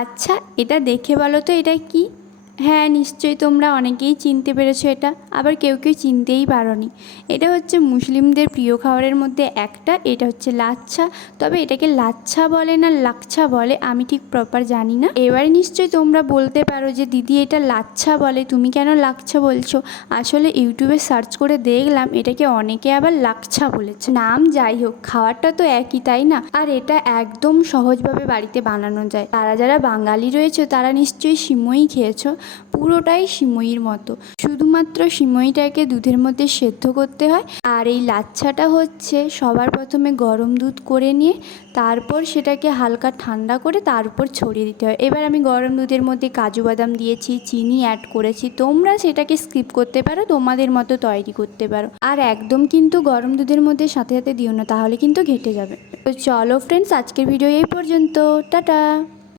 আচ্ছা, এটা দেখে বলো তো এটা কি? হ্যাঁ, নিশ্চয়ই তোমরা অনেকেই চিনতে পেরেছো এটা, আবার কেউ কেউ চিনতেই পারোনি। এটা হচ্ছে মুসলিমদের প্রিয় খাবারের মধ্যে একটা, এটা হচ্ছে লাচ্ছা। তবে এটাকে লাচ্ছা বলে না লাকছা বলে আমি ঠিক প্রপার জানি না। এবারে নিশ্চয়ই তোমরা বলতে পারো যে দিদি এটা লাচ্ছা বলে, তুমি কেন লাকছা বলছো? আসলে ইউটিউবে সার্চ করে দেখলাম এটাকে অনেকে আবার লাকছা বলেছে। নাম যাই হোক, খাবারটা তো একই, তাই না? আর এটা একদম সহজভাবে বাড়িতে বানানো যায়। তারা যারা বাঙালি রয়েছে তারা নিশ্চয়ই সিমই খেয়েছো, পুরোটাই সিমইয়ের মতো। শুধুমাত্র সিমইটাকে দুধের মধ্যে সেদ্ধ করতে হয়। আর এই লাচ্ছাটা হচ্ছে সবার প্রথমে গরম দুধ করে নিয়ে তারপর সেটাকে হালকা ঠান্ডা করে তার উপর ছড়িয়ে দিতে হয়। এবার আমি গরম দুধের মধ্যে কাজু বাদাম দিয়েছি, চিনি অ্যাড করেছি, তোমরা সেটাকে স্কিপ করতে পারো, তোমাদের মতো তৈরি করতে পারো। আর একদম কিন্তু গরম দুধের মধ্যে সাথে সাথে দিও না, তাহলে কিন্তু ঘেটে যাবে। তো চলো ফ্রেন্ডস, আজকের ভিডিও এই পর্যন্ত। টাটা।